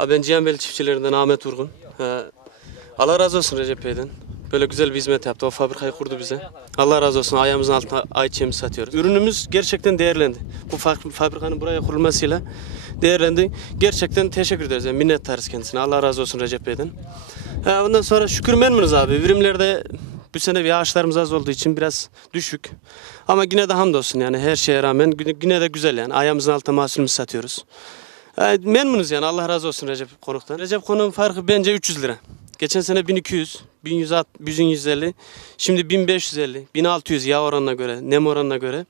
Abi ben Cihanbeli çiftçilerinden Ahmet Urgun. Ee, Allah razı olsun Recep Bey'den. Böyle güzel bir hizmet yaptı. O fabrikayı kurdu bize. Allah razı olsun. Ayağımızın altına ayçiçeğimizi satıyoruz. Ürünümüz gerçekten değerlendi. Bu fa- fabrikanın buraya kurulmasıyla değerlendi. Gerçekten teşekkür ederiz. Yani minnettarız kendisine. Allah razı olsun Recep Bey'den. Ha, ondan sonra şükür memnunuz abi. Verimlerde bu sene bir ağaçlarımız az olduğu için biraz düşük. Ama yine de hamdolsun yani her şeye rağmen yine de güzel yani. Ayağımızın altına mahsulümüzü satıyoruz. Memnunuz yani Allah razı olsun Recep Konuk'tan. Recep Konuk'un farkı bence 300 lira. Geçen sene 1200, 1160, 1150, şimdi 1550, 1600 yağ oranına göre, nem oranına göre.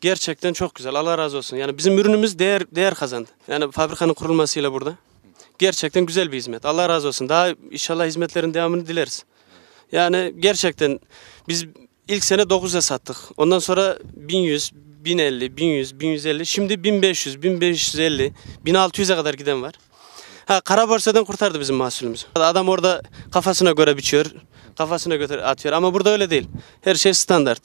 Gerçekten çok güzel. Allah razı olsun. Yani bizim ürünümüz değer değer kazandı. Yani fabrikanın kurulmasıyla burada. Gerçekten güzel bir hizmet. Allah razı olsun. Daha inşallah hizmetlerin devamını dileriz. Yani gerçekten biz ilk sene 9'a sattık. Ondan sonra 1100, 1050, 1100, 1150. Şimdi 1500, 1550, 1600'e kadar giden var. Ha kara borsadan kurtardı bizim mahsulümüzü. Adam orada kafasına göre biçiyor, kafasına göre atıyor ama burada öyle değil. Her şey standart.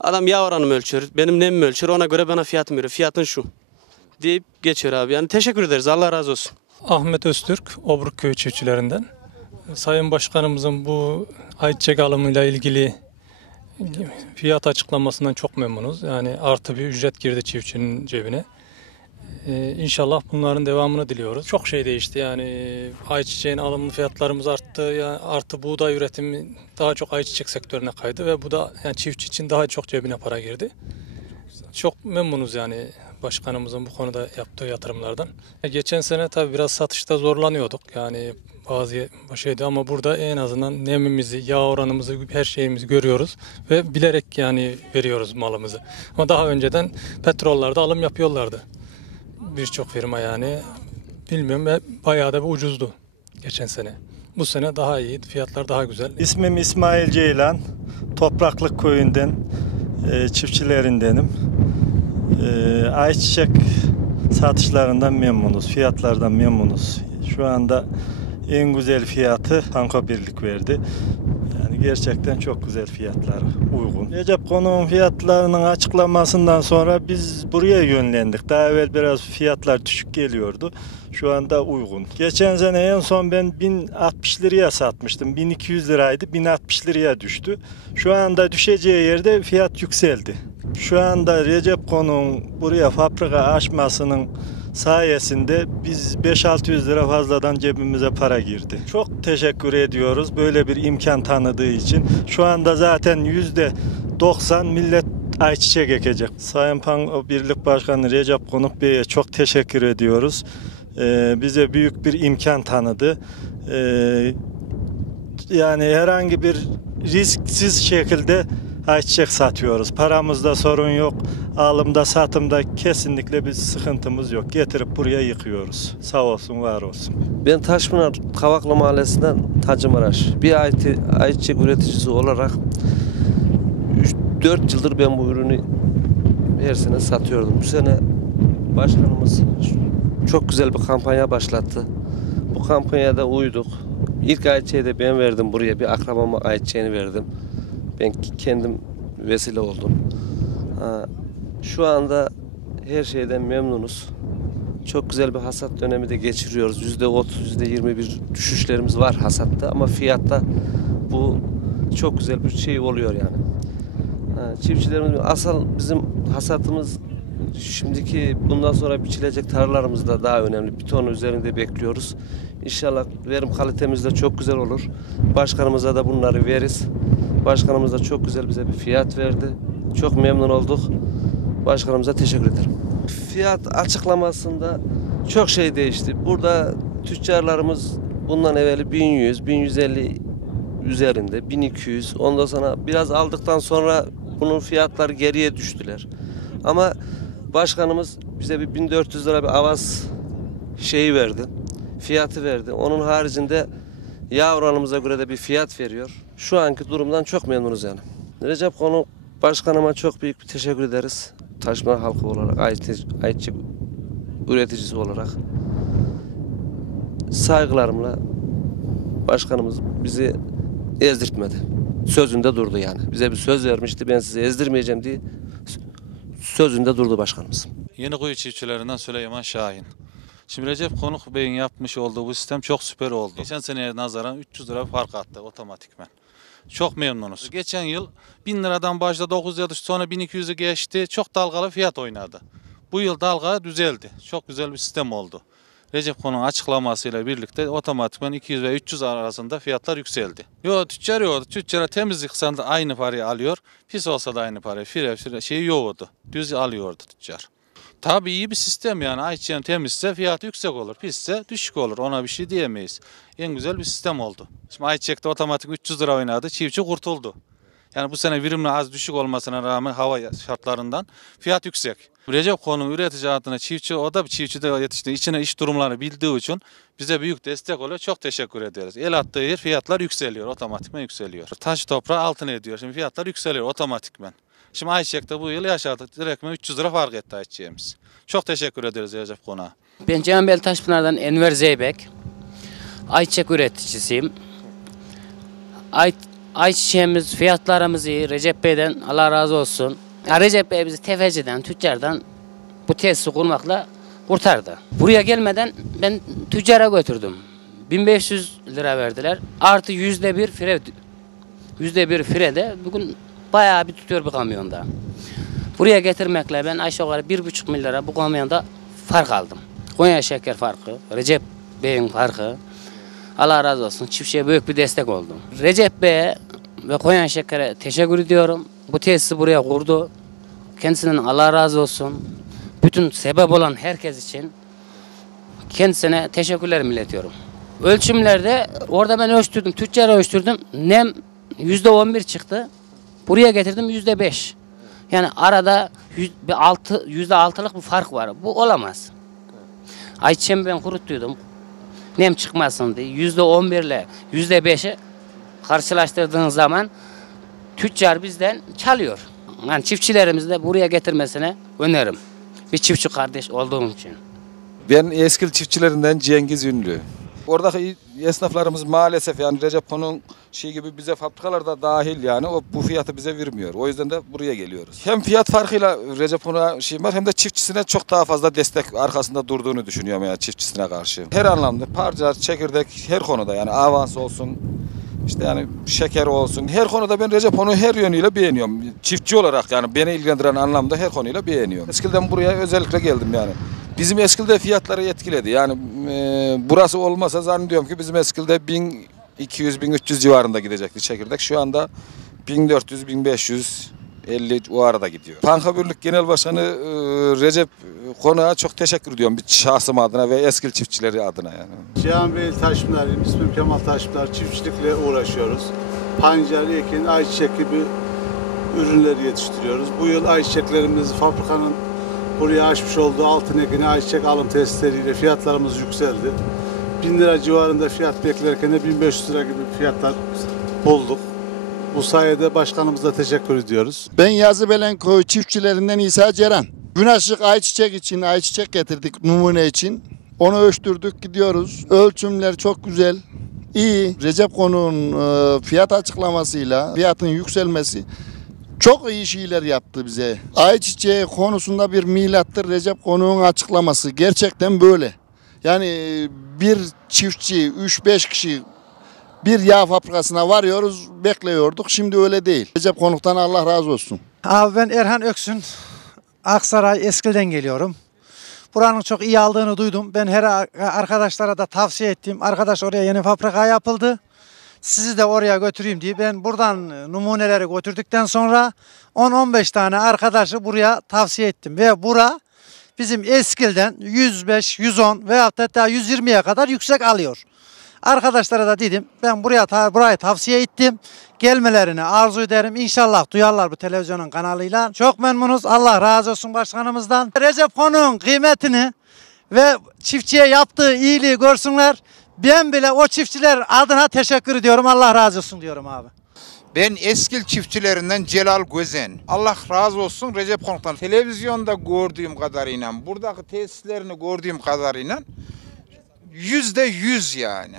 Adam yağ oranımı ölçüyor, benim nemimi ölçüyor, ona göre bana fiyatımı veriyor. Fiyatın şu deyip geçiyor abi. Yani teşekkür ederiz. Allah razı olsun. Ahmet Öztürk, Obruk Köyü çiftçilerinden. Sayın Başkanımızın bu ayçiçek alımıyla ilgili fiyat açıklamasından çok memnunuz. Yani artı bir ücret girdi çiftçinin cebine. Ee, inşallah bunların devamını diliyoruz. Çok şey değişti yani ayçiçeğin alımlı fiyatlarımız arttı. Yani artı buğday üretimi daha çok ayçiçek sektörüne kaydı ve bu da yani çiftçi için daha çok cebine para girdi. Çok memnunuz yani başkanımızın bu konuda yaptığı yatırımlardan. E, Geçen sene tabii biraz satışta zorlanıyorduk. Yani bazı şeydi ama burada en azından nemimizi, yağ oranımızı, her şeyimizi görüyoruz ve bilerek yani veriyoruz malımızı. Ama daha önceden petrollerde alım yapıyorlardı. Birçok firma yani bilmiyorum ve bayağı da bir ucuzdu geçen sene. Bu sene daha iyi, fiyatlar daha güzel. İsmim İsmail Ceylan. Topraklık köyünden, e, çiftçilerindenim. E, ayçiçek satışlarından memnunuz, fiyatlardan memnunuz. Şu anda en güzel fiyatı Panko Birlik verdi. Yani gerçekten çok güzel fiyatlar, uygun. Recep Konuğun fiyatlarının açıklamasından sonra biz buraya yönlendik. Daha evvel biraz fiyatlar düşük geliyordu. Şu anda uygun. Geçen sene en son ben 1060 liraya satmıştım. 1200 liraydı, 1060 liraya düştü. Şu anda düşeceği yerde fiyat yükseldi. Şu anda Recep Konuğun buraya fabrika açmasının sayesinde biz 5-600 lira fazladan cebimize para girdi. Çok teşekkür ediyoruz böyle bir imkan tanıdığı için. Şu anda zaten %90 millet ayçiçek ekecek. Sayın Pan Birlik Başkanı Recep Konuk Bey'e çok teşekkür ediyoruz. Ee, bize büyük bir imkan tanıdı. Ee, yani herhangi bir risksiz şekilde ayçiçek satıyoruz. Paramızda sorun yok. Alımda satımda kesinlikle bir sıkıntımız yok. Getirip buraya yıkıyoruz. Sağ olsun var olsun. Ben Taşpınar Kavaklı Mahallesi'nden Tacı Maraş. Bir ayçiçek, üreticisi olarak 4 yıldır ben bu ürünü her sene satıyordum. Bu sene başkanımız çok güzel bir kampanya başlattı. Bu kampanyaya da uyduk. İlk ayçiçeği de ben verdim buraya. Bir akrabama ayçiçeğini verdim. Ben kendim vesile oldum. Şu anda her şeyden memnunuz. Çok güzel bir hasat dönemi de geçiriyoruz. Yüzde otuz, yüzde yirmi bir düşüşlerimiz var hasatta ama fiyatta bu çok güzel bir şey oluyor yani. Çiftçilerimiz asıl bizim hasatımız şimdiki bundan sonra biçilecek tarlalarımızda daha önemli. Bir ton üzerinde bekliyoruz. İnşallah verim kalitemiz de çok güzel olur. Başkanımıza da bunları veririz. Başkanımız da çok güzel bize bir fiyat verdi. Çok memnun olduk. Başkanımıza teşekkür ederim. Fiyat açıklamasında çok şey değişti. Burada tüccarlarımız bundan evveli 1100, 1150 üzerinde, 1200. Ondan sonra biraz aldıktan sonra bunun fiyatları geriye düştüler. Ama başkanımız bize bir 1400 lira bir avaz şeyi verdi. Fiyatı verdi. Onun haricinde yağ oranımıza göre de bir fiyat veriyor. Şu anki durumdan çok memnunuz yani. Recep Konu Başkanıma çok büyük bir teşekkür ederiz. Taşma halkı olarak, ayçiçek üreticisi olarak. Saygılarımla başkanımız bizi ezdirtmedi. Sözünde durdu yani. Bize bir söz vermişti ben sizi ezdirmeyeceğim diye sözünde durdu başkanımız. Yenikuyu çiftçilerinden Süleyman Şahin. Şimdi Recep Konuk Bey'in yapmış olduğu bu sistem çok süper oldu. Geçen seneye nazaran 300 lira fark attı otomatikmen. Çok memnunuz. Geçen yıl 1000 liradan başta 9 ya sonra 1200'ü geçti. Çok dalgalı fiyat oynadı. Bu yıl dalga düzeldi. Çok güzel bir sistem oldu. Recep Konuk'un açıklamasıyla birlikte otomatikman 200 ve 300 arasında fiyatlar yükseldi. Yo tüccar yoğurdu. Tüccara temizlik sandı aynı parayı alıyor. Pis olsa da aynı parayı. Fire fire şey yoğurdu. Düz alıyordu tüccar. Tabii iyi bir sistem yani. Ayçiçeğin temizse fiyatı yüksek olur. Pisse düşük olur. Ona bir şey diyemeyiz. En güzel bir sistem oldu. Şimdi ayçiçekte otomatik 300 lira oynadı. Çiftçi kurtuldu. Yani bu sene verimli az düşük olmasına rağmen hava şartlarından fiyat yüksek. Recep konu üretici adına çiftçi o da bir çiftçi de yetişti. İçine iş durumlarını bildiği için bize büyük destek oluyor. Çok teşekkür ederiz. El attığı yer fiyatlar yükseliyor. Otomatikman yükseliyor. Taş toprağı altın ediyor. Şimdi fiyatlar yükseliyor otomatikman. Şimdi ayçiçekte bu yıl yaşadık. Direktmen 300 lira fark etti ayçiçeğimiz. Çok teşekkür ederiz Recep Konağa. Ben Cembel Taşpınar'dan Enver Zeybek. Ayçiçek üreticisiyim. Ay, ayçiçeğimiz fiyatlarımız iyi. Recep Bey'den Allah razı olsun. Ya Recep Bey bizi tefeciden, tüccardan bu tesisi kurmakla kurtardı. Buraya gelmeden ben tüccara götürdüm. 1500 lira verdiler. Artı yüzde bir fire, yüzde bir fire de bugün bayağı bir tutuyor bir kamyonda. Buraya getirmekle ben aşağı yukarı bir buçuk milyara bu kamyonda fark aldım. Konya şeker farkı, Recep Bey'in farkı. Allah razı olsun çiftçiye büyük bir destek oldum. Recep Bey'e ve Konya Şeker'e teşekkür ediyorum. Bu tesisi buraya kurdu. Kendisinden Allah razı olsun. Bütün sebep olan herkes için kendisine teşekkürlerimi iletiyorum. Ölçümlerde orada ben ölçtürdüm, tüccara ölçtürdüm. Nem yüzde on bir çıktı. Buraya getirdim yüzde beş. Yani arada yüzde altılık bir fark var. Bu olamaz. Ayçiçeğimi ben kuruttuydum. Nem çıkmasın diye. Yüzde on birle yüzde beşi karşılaştırdığın zaman tüccar bizden çalıyor. Yani çiftçilerimizi de buraya getirmesine öneririm. Bir çiftçi kardeş olduğum için. Ben eskil çiftçilerinden Cengiz Ünlü. Oradaki esnaflarımız maalesef yani Recep Konuk'un şey gibi bize fabrikalarda dahil yani o bu fiyatı bize vermiyor. O yüzden de buraya geliyoruz. Hem fiyat farkıyla Recep Konuk'a şey var hem de çiftçisine çok daha fazla destek arkasında durduğunu düşünüyorum yani çiftçisine karşı. Her anlamda parça, çekirdek her konuda yani avans olsun işte yani şeker olsun her konuda ben Recep Konuk'u her yönüyle beğeniyorum. Çiftçi olarak yani beni ilgilendiren anlamda her konuyla beğeniyorum. Eskilden buraya özellikle geldim yani. Bizim Eskil'de fiyatları etkiledi. Yani e, burası olmasa zannediyorum ki bizim Eskil'de 1200-1300 civarında gidecekti çekirdek. Şu anda 1400-1500 50 o arada gidiyor. Panka Birlik Genel Başkanı e, Recep Konuk'a çok teşekkür ediyorum bir şahsım adına ve Eskil çiftçileri adına yani. Cihan Bey Taşpınar'ım, ismim Kemal Taşpınar. Çiftçilikle uğraşıyoruz. Pancar, ekin, ayçiçek gibi ürünleri yetiştiriyoruz. Bu yıl ayçiçeklerimiz fabrikanın buraya açmış olduğu altın ekini ayçiçek alım testleriyle fiyatlarımız yükseldi. 1000 lira civarında fiyat beklerken de 1500 lira gibi fiyatlar bulduk. Bu sayede başkanımıza teşekkür ediyoruz. Ben Yazıbelen Köyü çiftçilerinden İsa Ceren. Güneşlik ayçiçek için ayçiçek getirdik numune için. Onu ölçtürdük gidiyoruz. Ölçümler çok güzel. iyi. Recep Konuk'un e, fiyat açıklamasıyla fiyatın yükselmesi çok iyi şeyler yaptı bize. Ayçiçeği konusunda bir milattır Recep Konuk'un açıklaması. Gerçekten böyle. Yani bir çiftçi 3-5 kişi bir yağ fabrikasına varıyoruz, bekliyorduk. Şimdi öyle değil. Recep Konuk'tan Allah razı olsun. Abi ben Erhan Öksün. Aksaray Eskil'den geliyorum. Buranın çok iyi aldığını duydum. Ben her arkadaşlara da tavsiye ettim. Arkadaş oraya yeni fabrika yapıldı. Sizi de oraya götüreyim diye ben buradan numuneleri götürdükten sonra 10-15 tane arkadaşı buraya tavsiye ettim. Ve bura bizim Eskil'den 105, 110 veyahut da hatta 120'ye kadar yüksek alıyor. Arkadaşlara da dedim ben buraya burayı tavsiye ettim. Gelmelerini arzu ederim. İnşallah duyarlar bu televizyonun kanalıyla. Çok memnunuz. Allah razı olsun başkanımızdan. Recep Konuk'un kıymetini ve çiftçiye yaptığı iyiliği görsünler. Ben bile o çiftçiler adına teşekkür ediyorum. Allah razı olsun diyorum abi. Ben Eskil çiftçilerinden Celal Gözen. Allah razı olsun Recep Konuk'tan. Televizyonda gördüğüm kadarıyla, buradaki tesislerini gördüğüm kadarıyla yüzde yüz yani.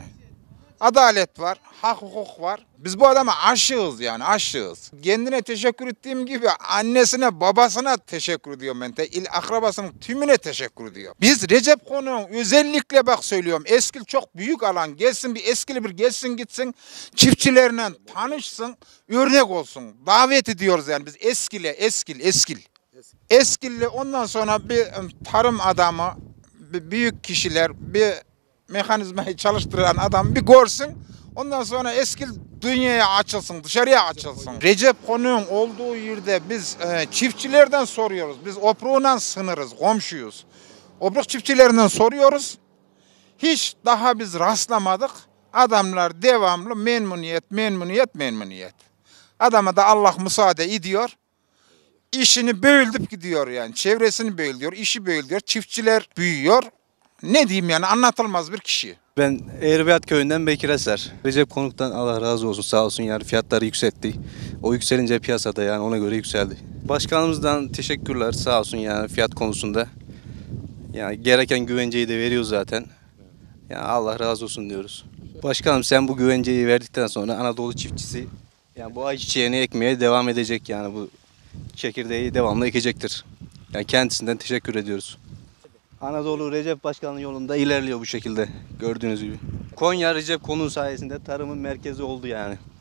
adalet var, hak hukuk var. Biz bu adama aşığız yani aşığız. Kendine teşekkür ettiğim gibi annesine babasına teşekkür ediyorum ben. Te, il akrabasının tümüne teşekkür ediyorum. Biz Recep Konuğ'un özellikle bak söylüyorum. Eskil çok büyük alan. Gelsin bir eskili bir gelsin gitsin. Çiftçilerle tanışsın. Örnek olsun. Davet ediyoruz yani biz eskile eskil eskil. Eskilli ondan sonra bir ım, tarım adamı, bir büyük kişiler, bir mekanizmayı çalıştıran adam bir görsün. Ondan sonra eskil dünyaya açılsın, dışarıya açılsın. Recep Konuğ'un olduğu yerde biz e, çiftçilerden soruyoruz. Biz opruğundan sınırız, komşuyuz. Obruk çiftçilerinden soruyoruz. Hiç daha biz rastlamadık. Adamlar devamlı memnuniyet, memnuniyet, memnuniyet. Adama da Allah müsaade ediyor işini böldüp gidiyor yani. Çevresini böldüyor, işi böldüyor. Çiftçiler büyüyor. Ne diyeyim yani anlatılmaz bir kişi. Ben Erbiyat köyünden Bekir Eser. Recep Konuk'tan Allah razı olsun sağ olsun yani fiyatları yükseltti. O yükselince piyasada yani ona göre yükseldi. Başkanımızdan teşekkürler sağ olsun yani fiyat konusunda. Yani gereken güvenceyi de veriyor zaten. Yani Allah razı olsun diyoruz. Başkanım sen bu güvenceyi verdikten sonra Anadolu çiftçisi yani bu ayçiçeğini ekmeye devam edecek yani bu çekirdeği devamlı ekecektir. Yani kendisinden teşekkür ediyoruz. Anadolu Recep Başkan'ın yolunda ilerliyor bu şekilde gördüğünüz gibi. Konya Recep Konun sayesinde tarımın merkezi oldu yani.